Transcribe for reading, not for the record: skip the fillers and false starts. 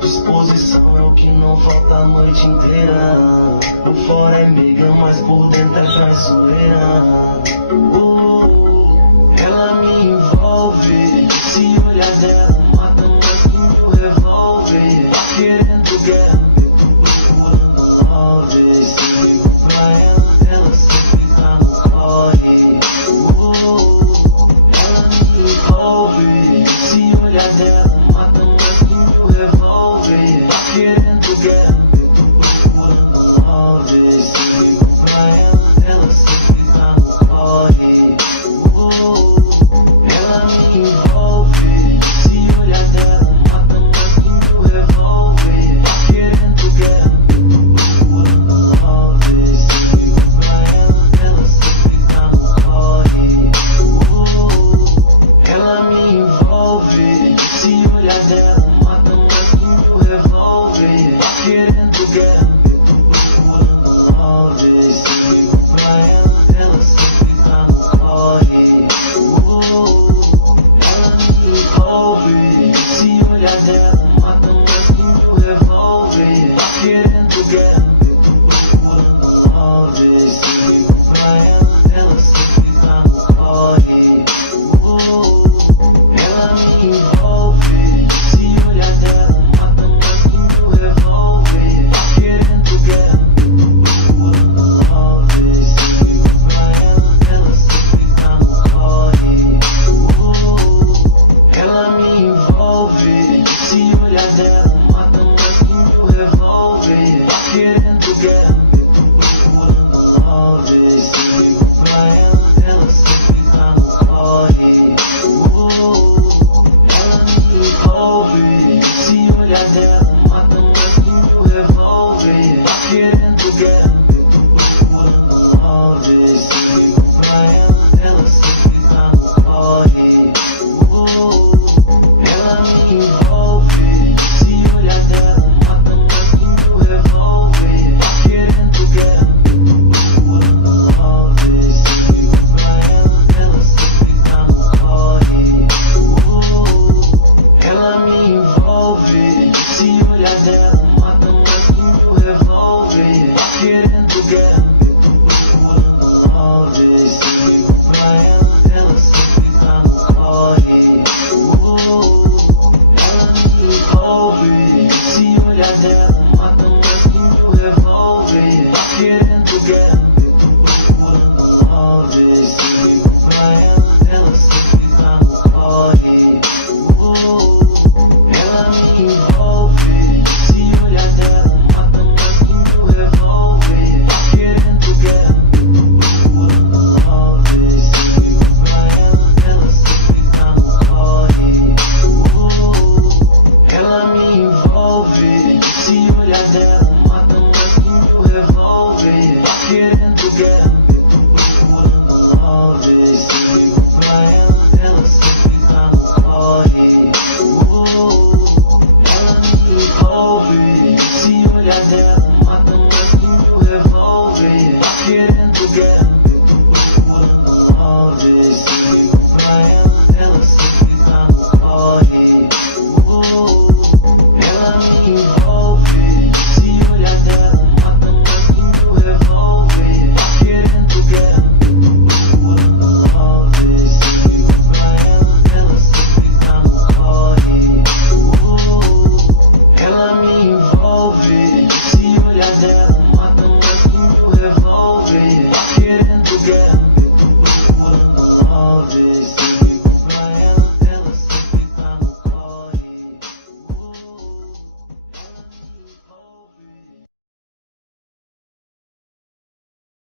Disposição é o que não falta a noite inteira. Por fora é meiga, mas por dentro é traiçoeira. Ela me envolve. Se olhar dela, mata mais que um revólver. Tá querendo guerra, eu tô procurando love. Se ligo pra ela sempre tá no corre. Ela me envolve. Se olhar dela, mata mais que um revólver. Tá querendo guerra, eu tô procurando love. Se ligo pra ela sempre tá no corre. Ela me envolve. Se olhar dela, mata mais que um revólver. Tá querendo guerra, eu tô procurando love. Se ligo pra ela sempre tá no corre. Ela me envolve. Se olhar dela, mata mais que um revólver. Tá querendo guerra, eu tô procurando love. Se ligo pra ela sempre tá no corre. Ela me envolve. Se olhar dela, mata mais que um revólver. Tá querendo guerra, eu tô procurando love. Se ligo pra ela sempre tá no corre. Ela me envolve. Se olhar dela, mata mais que um revólver. Tá querendo guerra, eu tô procurando love. Se ligo pra ela sempre tá no corre. Ela me envolve. Se olhar dela,